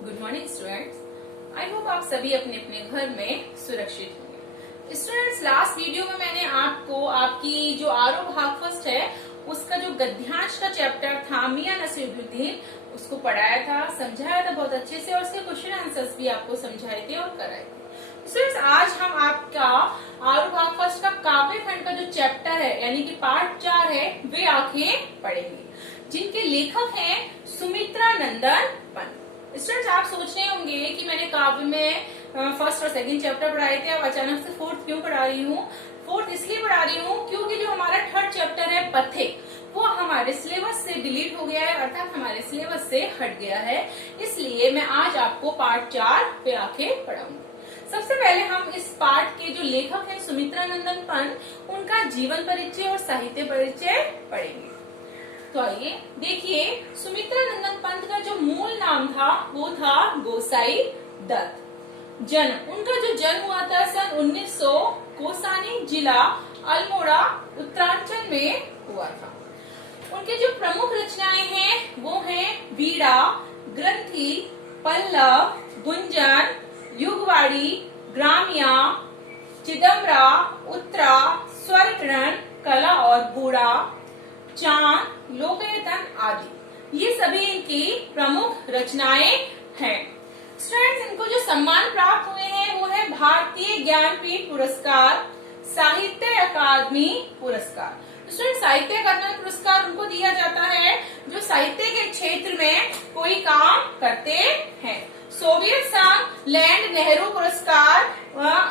Good morning students. I hope आप सभी अपने अपने घर में सुरक्षित होंगे। स्टूडेंट्स, लास्ट वीडियो में मैंने आपको आपकी जो आरो भाग फर्स्ट है उसका जो गद्यांश का चैप्टर था मियां नसीरुद्दीन उसको पढ़ाया था, समझाया था बहुत अच्छे से और उसके क्वेश्चन आंसर्स भी आपको समझाए थे और कराए थे। स्टूडेंट्स, आज हम आपका आरो भाग फर्स्ट का काव्य खंड का जो चैप्टर है यानी कि पार्ट 4 है वे आंखें पढ़ेंगे, जिनके लेखक हैं सुमित्रा नंदन पंत। स्टूडेंट्स, आप सोच रहे होंगे कि मैंने काव्य में फर्स्ट और सेकंड चैप्टर पढ़ाए थे, अब अचानक से फोर्थ क्यों पढ़ा रही हूँ। फोर्थ इसलिए पढ़ा रही हूँ क्योंकि जो हमारा थर्ड चैप्टर है पथिक वो हमारे सिलेबस से डिलीट हो गया है, अर्थात हमारे सिलेबस से हट गया है। इसलिए मैं आज आपको पार्ट 4 पे आंखें पढ़ाऊंगी। सबसे पहले हम इस पार्ट के जो लेखक हैं सुमित्रा नंदन पंत उनका जीवन परिचय और साहित्य परिचय पढ़ेंगे। तो आइए देखिए, सुमित्रा नंदन पंत का जो मूल नाम था वो था गोसाई दत्त। जन्म उनका जो जन्म हुआ था सन 1900 कोसानी जिला अल्मोड़ा उत्तरांचल में हुआ था। उनके जो प्रमुख रचनाएं हैं वो हैं वीणा, ग्रंथि, पल्लव, गुंजन, युगवाड़ी, ग्राम्या, चिदम्बरा, उत्तरा, स्वरकिरण, कला और बूढ़ा, चांद, लोकयतन आदि ये सभी इनकी प्रमुख रचनाएं हैं। स्टूडेंट्स, इनको जो सम्मान प्राप्त हुए हैं वो है भारतीय ज्ञानपीठ पुरस्कार, साहित्य अकादमी पुरस्कार। स्टूडेंट, साहित्य अकादमी पुरस्कार उनको दिया जाता है जो साहित्य के क्षेत्र में कोई काम करते हैं। सोवियत संघ लैंड नेहरू पुरस्कार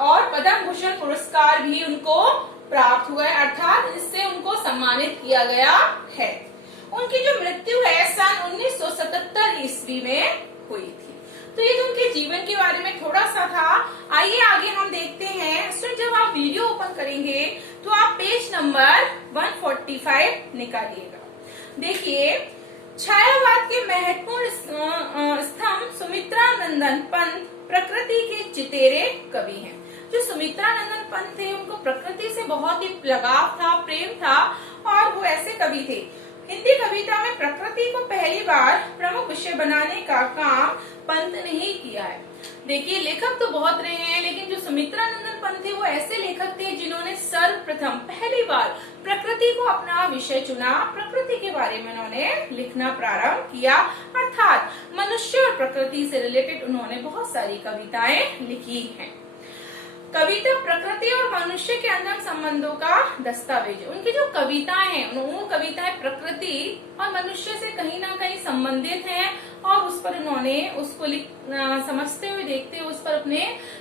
और पद्म भूषण पुरस्कार भी उनको प्राप्त हुआ है, अर्थात इससे उनको सम्मानित किया गया है। उनकी जो मृत्यु है सन 1977 ईस्वी में हुई थी। तो ये तो उनके जीवन के बारे में थोड़ा सा था। आइए आगे हम देखते हैं। स्टूडेंट, जब आप वीडियो ओपन करेंगे तो आप पेज नंबर 145 निकालिएगा। देखिए, छायावाद के महत्वपूर्ण स्तंभ सुमित्रा नंदन पंत प्रकृति के चितेरे कवि हैं। जो सुमित्रा नंदन पंत थे उनको प्रकृति से बहुत ही लगाव था, प्रेम था और वो ऐसे कवि थे। हिंदी कविता में प्रकृति को पहली बार प्रमुख विषय बनाने का काम पंत ने ही किया है। देखिए, लेखक तो बहुत रहे हैं लेकिन जो सुमित्रा नंदन पंत थे वो ऐसे लेखक थे जिन्होंने सर्वप्रथम पहली बार प्रकृति को अपना विषय चुना। प्रकृति के बारे में उन्होंने लिखना प्रारंभ किया, अर्थात मनुष्य और प्रकृति से रिलेटेड उन्होंने बहुत सारी कविताएं लिखी हैं। कविता प्रकृति और मनुष्य के अंदर संबंधों का दस्तावेज। उनकी जो कविताएं हैं वो कविताएं प्रकृति और मनुष्य से कहीं ना कहीं संबंधित हैं और उस पर उन्होंने उसको समझते हुए देखते हुए उस पर अपने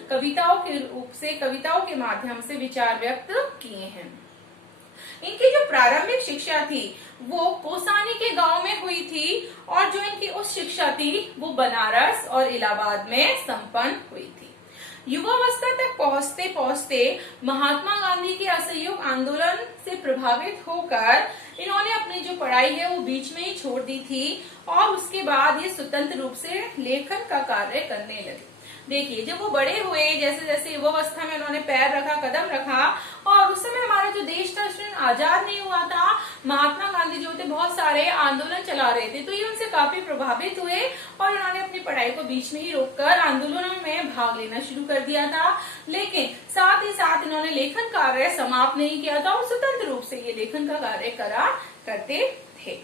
कविताओं के रूप से, कविताओं के माध्यम से विचार व्यक्त किए हैं। इनकी जो प्रारंभिक शिक्षा थी वो कोसानी के गांव में हुई थी और जो इनकी उस शिक्षा थी वो बनारस और इलाहाबाद में संपन्न हुई थी। युवावस्था तक पहुंचते पहुंचते महात्मा गांधी के असहयोग आंदोलन से प्रभावित होकर इन्होंने अपनी जो पढ़ाई है वो बीच में ही छोड़ दी थी और उसके बाद ये स्वतंत्र रूप से लेखन का कार्य करने लगे। देखिए, जब वो बड़े हुए, जैसे जैसे युवावस्था में उन्होंने पैर रखा, कदम रखा और उस समय हमारा जो देश था आजाद नहीं हुआ था। महात्मा गांधी जो थे बहुत सारे आंदोलन चला रहे थे, तो ये उनसे काफी प्रभावित हुए और उन्होंने अपनी पढ़ाई को बीच में ही रोककर आंदोलनों में भाग लेना शुरू कर दिया था। लेकिन साथ ही साथ इन्होंने लेखन कार्य समाप्त नहीं किया था और स्वतंत्र रूप से ये लेखन का कार्य करा करते थे।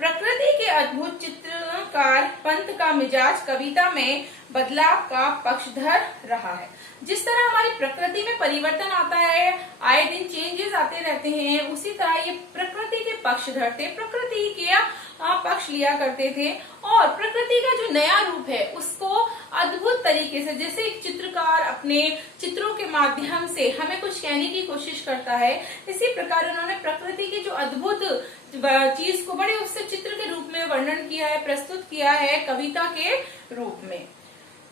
प्रकृति के अद्भुत चित्रकार पंत का मिजाज कविता में बदलाव का पक्षधर रहा है। जिस तरह हमारी प्रकृति में परिवर्तन आता है, आए दिन चेंजेस आते रहते हैं, उसी तरह ये प्रकृति के पक्षधर थे, प्रकृति के पक्ष लिया करते थे और प्रकृति का जो नया रूप है उसको अद्भुत तरीके से, जैसे एक चित्रकार अपने चित्रों के माध्यम से हमें कुछ कहने की कोशिश करता है, इसी प्रकार उन्होंने प्रकृति की जो अद्भुत चीज को बड़े उससे चित्र के रूप में वर्णन किया है, प्रस्तुत किया है कविता के रूप में।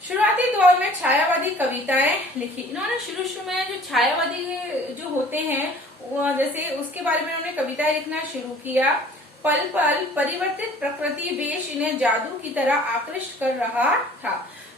शुरुआती दौर में छायावादी कविताएं लिखी। इन्होंने शुरू में जो छायावादी जो होते हैं जैसे उसके बारे में उन्होंने कविताएं लिखना शुरू किया। पल पल परिवर्तित प्रकृति वेश इन्हें जादू की तरह आकृष्ट कर रहा था।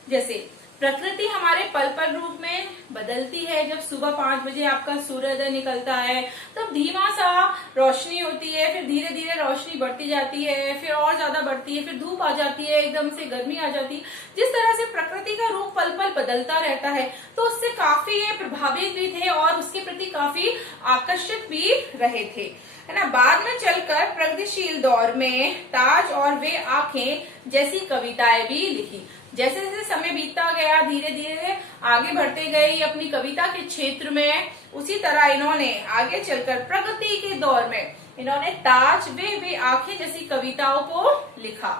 जैसे प्रकृति हमारे पल पल रूप में बदलती है। जब सुबह 5 बजे आपका सूर्योदय निकलता है तब धीमा सा रोशनी होती है, फिर धीरे धीरे रोशनी बढ़ती जाती है, फिर और ज्यादा बढ़ती है, फिर धूप आ जाती है, एकदम से गर्मी आ जाती है। जिस तरह से प्रकृति का रूप पल पल बदलता रहता है तो उससे काफी ये प्रभावित भी थे और उसके प्रति काफी आकर्षित भी रहे थे, है ना। बाद में चलकर प्रगतिशील दौर में ताज और वे आंखें जैसी कविताएं भी लिखी। जैसे जैसे समय बीतता गया, धीरे धीरे आगे बढ़ते गए अपनी कविता के क्षेत्र में, उसी तरह इन्होंने आगे चलकर प्रगति के दौर में इन्होंने ताज वे आंखें जैसी कविताओं को लिखा।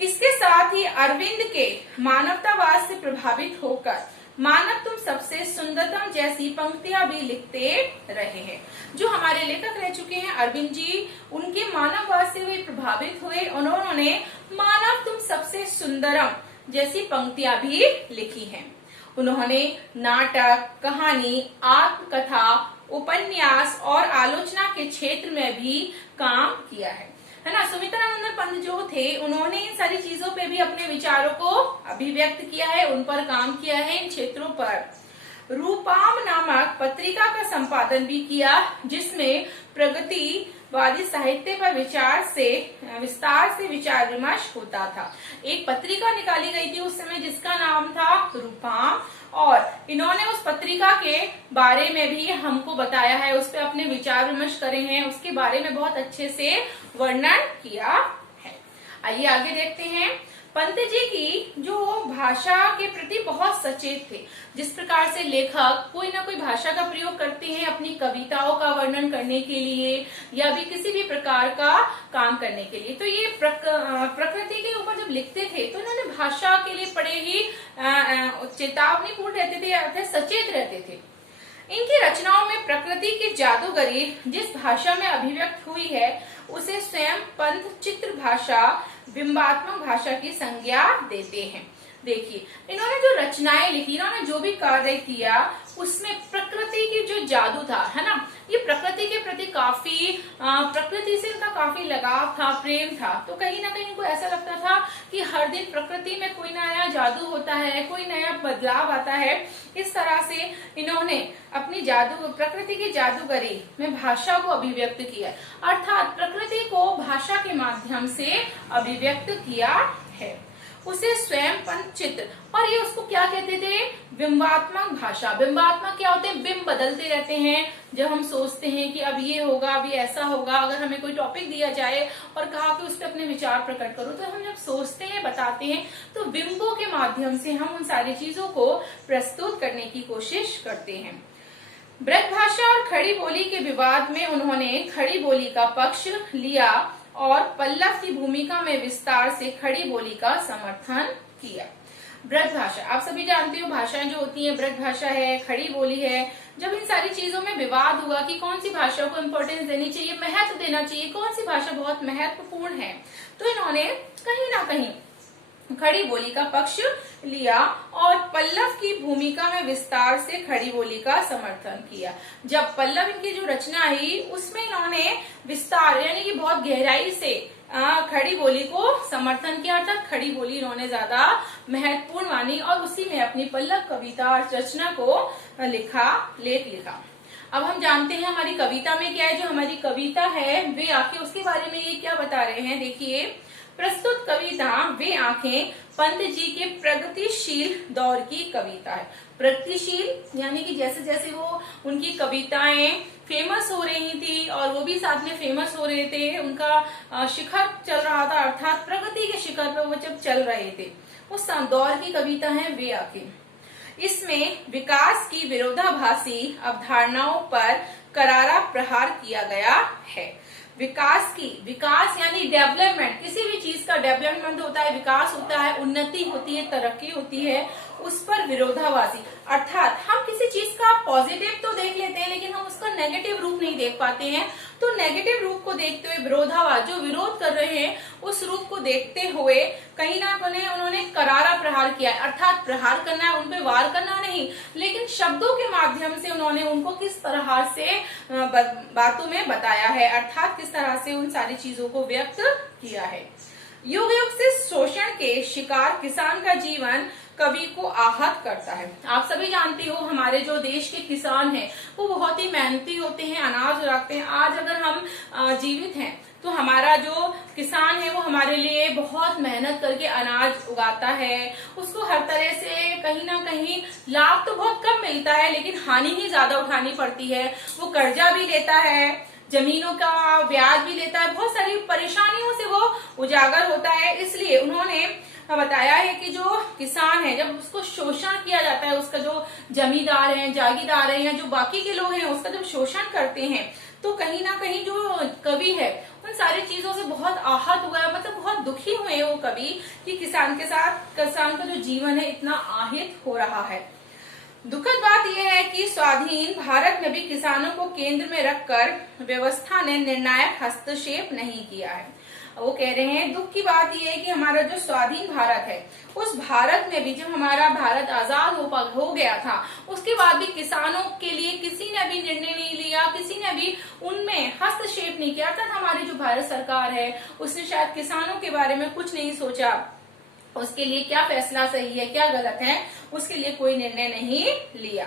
इसके साथ ही अरविंद के मानवतावाद से प्रभावित होकर मानव तुम सबसे सुंदरतम जैसी पंक्तियां भी लिखते रहे हैं। जो हमारे लेखक रह चुके हैं अरविंद जी, उनके मानववाद से वे प्रभावित हुए, उन्होंने मानव तुम सबसे सुंदरम जैसी पंक्तियां भी लिखी हैं। उन्होंने नाटक, कहानी, आत्मकथा, उपन्यास और आलोचना के क्षेत्र में भी काम किया है ना। सुमित्रानंद पंत जो थे उन्होंने इन सारी चीजों पे भी अपने विचारों को अभिव्यक्त किया है, उन पर काम किया है इन क्षेत्रों पर। रूपाम नामक पत्रिका का संपादन भी किया जिसमें प्रगतिवादी साहित्य पर विस्तार से विचार विमर्श होता था। एक पत्रिका निकाली गई थी उस समय जिसका नाम था रूपाम, और इन्होंने उस पत्रिका के बारे में भी हमको बताया है, उस पर अपने विचार विमर्श करे हैं, उसके बारे में बहुत अच्छे से वर्णन किया है। आइए आगे देखते हैं। पंत जी की जो भाषा के प्रति बहुत सचेत थे। जिस प्रकार से लेखक कोई ना कोई भाषा का प्रयोग करते हैं अपनी कविताओं का वर्णन करने के लिए या भी किसी भी प्रकार का काम करने के लिए, तो ये प्रकृति के ऊपर जब लिखते थे तो इन्होंने भाषा के लिए बड़े ही चेतावनीपूर्ण रहते थे, अर्थात सचेत रहते थे। इनकी रचनाओं में प्रकृति की जादूगरी जिस भाषा में अभिव्यक्त हुई है उसे स्वयं पंत चित्र भाषा, बिंबात्मक भाषा की संज्ञा देते हैं। देखिए इन्होंने जो रचनाएं लिखी, इन्होंने जो भी कार्य किया उसमें प्रकृति की जो जादू था, है ना, ये प्रकृति के प्रति काफी प्रकृति से इनका काफी लगाव था, प्रेम था। तो कहीं ना कहीं इनको ऐसा लगता था कि हर दिन प्रकृति में कोई नया जादू होता है, कोई नया बदलाव आता है। इस तरह से इन्होंने अपनी प्रकृति की जादूगरी में भाषा को अभिव्यक्त किया, अर्थात प्रकृति को भाषा के माध्यम से अभिव्यक्त किया है। उसे स्वयं पंत चित्र, और ये उसको क्या कहते थे, बिंबात्मक भाषा। बिंबात्मक क्या होते हैं, बिंब बदलते रहते हैं। जब हम सोचते हैं कि अब ये होगा, अब ये ऐसा होगा, अगर हमें कोई टॉपिक दिया जाए और कहा कि उस पर अपने विचार प्रकट करो, तो हम जब सोचते हैं, बताते हैं, तो बिंबों के माध्यम से हम उन सारी चीजों को प्रस्तुत करने की कोशिश करते हैं। ब्रजभाषा और खड़ी बोली के विवाद में उन्होंने खड़ी बोली का पक्ष लिया और पल्लव की भूमिका में विस्तार से खड़ी बोली का समर्थन किया। ब्रजभाषा आप सभी जानते हो, भाषाएं जो होती हैं, ब्रजभाषा है, खड़ी बोली है। जब इन सारी चीजों में विवाद हुआ कि कौन सी भाषा को इम्पोर्टेंस देनी चाहिए, महत्व देना चाहिए, कौन सी भाषा बहुत महत्वपूर्ण है, तो इन्होंने कहीं ना कहीं खड़ी बोली का पक्ष लिया और पल्लव की भूमिका में विस्तार से खड़ी बोली का समर्थन किया। जब पल्लव इनकी जो रचना आई उसमें इन्होंने विस्तार यानी कि बहुत गहराई से खड़ी बोली को समर्थन किया, अर्थात खड़ी बोली इन्होंने ज्यादा महत्वपूर्ण मानी और उसी में अपनी पल्लव कविता और रचना को लेख लिखा। अब हम जानते हैं हमारी कविता में क्या है। जो हमारी कविता है वे आंखें, उसके बारे में ये क्या बता रहे हैं, देखिए। प्रस्तुत कविता वे आंखें पंत जी के प्रगतिशील दौर की कविता है। प्रगतिशील यानी कि जैसे जैसे वो उनकी कविताएं फेमस हो रही थी और वो भी साथ में फेमस हो रहे थे, उनका शिखर चल रहा था, अर्थात प्रगति के शिखर पर वो जब चल रहे थे, उस दौर की कविता है वे आंखें। इसमें विकास की विरोधाभासी अवधारणाओं पर करारा प्रहार किया गया है। विकास यानी डेवलपमेंट, किसी भी चीज का डेवलपमेंट होता है, विकास होता है, उन्नति होती है, तरक्की होती है, उस पर विरोधाभासी, अर्थात हम किसी चीज का पॉजिटिव तो देख लेते हैं लेकिन हम उसका नेगेटिव रूप नहीं देख पाते हैं। तो नेगेटिव रूप को देखते हुए विरोधाभास, जो विरोध कर रहे हैं उस रूप को देखते हुए कहीं ना कहीं उन्होंने करारा प्रहार किया, अर्थात प्रहार करना है, उन पे वार करना नहीं, लेकिन शब्दों के माध्यम से उन्होंने उनको किस तरह से बातों में बताया है, अर्थात किस तरह से उन सारी चीजों को व्यक्त किया है। युग युग से शोषण के शिकार किसान का जीवन कवि को आहत करता है। आप सभी जानते हो हमारे जो देश के किसान हैं वो बहुत ही मेहनती होते हैं, अनाज उगाते हैं। आज अगर हम जीवित हैं तो हमारा जो किसान है वो हमारे लिए बहुत मेहनत करके अनाज उगाता है। उसको हर तरह से कहीं ना कहीं लाभ तो बहुत कम मिलता है, लेकिन हानि ही ज्यादा उठानी पड़ती है। वो कर्जा भी लेता है, जमीनों का ब्याज भी लेता है, बहुत सारी परेशानियों से वो उजागर होता है। इसलिए उन्होंने बताया है कि जो किसान है जब उसको शोषण किया जाता है, उसका जो जमींदार है, जागीरदार है या जो बाकी के लोग हैं उसका जब शोषण करते हैं, तो कहीं ना कहीं जो कवि है उन सारी चीजों से बहुत आहत हुआ है, मतलब बहुत दुखी हुए वो कवि कि किसान के साथ किसान का जो जीवन है इतना आहित हो रहा है। दुखद बात यह है कि स्वाधीन भारत में भी किसानों को केंद्र में रखकर व्यवस्था ने निर्णायक हस्तक्षेप नहीं किया है। वो कह रहे हैं दुख की बात यह है कि हमारा जो स्वाधीन भारत है उस भारत में भी जब हमारा भारत आजाद हो गया था उसके बाद भी किसानों के लिए किसी ने भी निर्णय नहीं लिया, किसी ने भी उनमें हस्तक्षेप नहीं किया। अर्थात हमारी जो भारत सरकार है उसने शायद किसानों के बारे में कुछ नहीं सोचा, उसके लिए क्या फैसला सही है क्या गलत है उसके लिए कोई निर्णय नहीं लिया।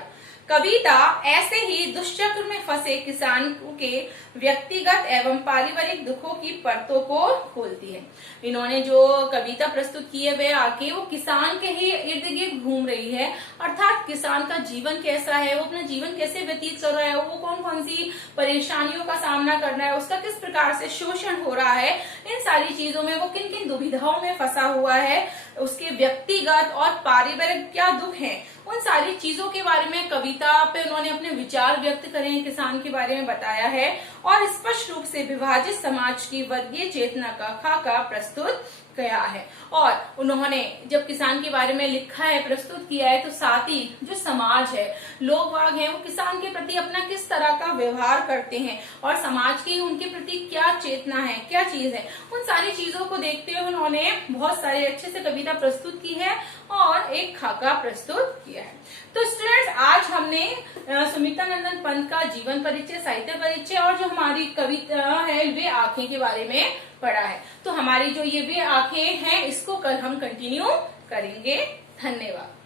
कविता ऐसे ही दुष्चक्र में फंसे किसानों के व्यक्तिगत एवं पारिवारिक दुखों की परतों को खोलती है। इन्होंने जो कविता प्रस्तुत की है वह आके वो किसान के ही इर्द गिर्द घूम रही है, अर्थात किसान का जीवन कैसा है, वो अपना जीवन कैसे व्यतीत कर रहा है, वो कौन कौन सी परेशानियों का सामना करना है, उसका किस प्रकार से शोषण हो रहा है, इन सारी चीजों में वो किन किन दुविधाओं में फंसा हुआ है, उसके व्यक्तिगत और पारिवारिक क्या दुख है, उन सारी चीजों के बारे में कविता पे उन्होंने अपने विचार व्यक्त करे हैं, किसान के बारे में बताया है और स्पष्ट रूप से विभाजित समाज की वर्गीय चेतना का खाका प्रस्तुत किया है। और उन्होंने जब किसान के बारे में लिखा है, प्रस्तुत किया है, तो साथ ही जो समाज है, लोग वाग हैं, वो किसान के प्रति अपना किस तरह का व्यवहार करते हैं और समाज की उनके प्रति क्या चेतना है, क्या चीज है, उन सारी चीजों को देखते हुए उन्होंने बहुत सारे अच्छे से कविता प्रस्तुत की है और एक खाका प्रस्तुत किया है। तो स्टूडेंट्स, आज हमने सुमित्रा नंदन पंत का जीवन परिचय, साहित्य परिचय और जो हमारी कविता है वे आंखें के बारे में पढ़ा है। तो हमारी जो ये वे आंखें हैं इसको कल हम कंटिन्यू करेंगे। धन्यवाद।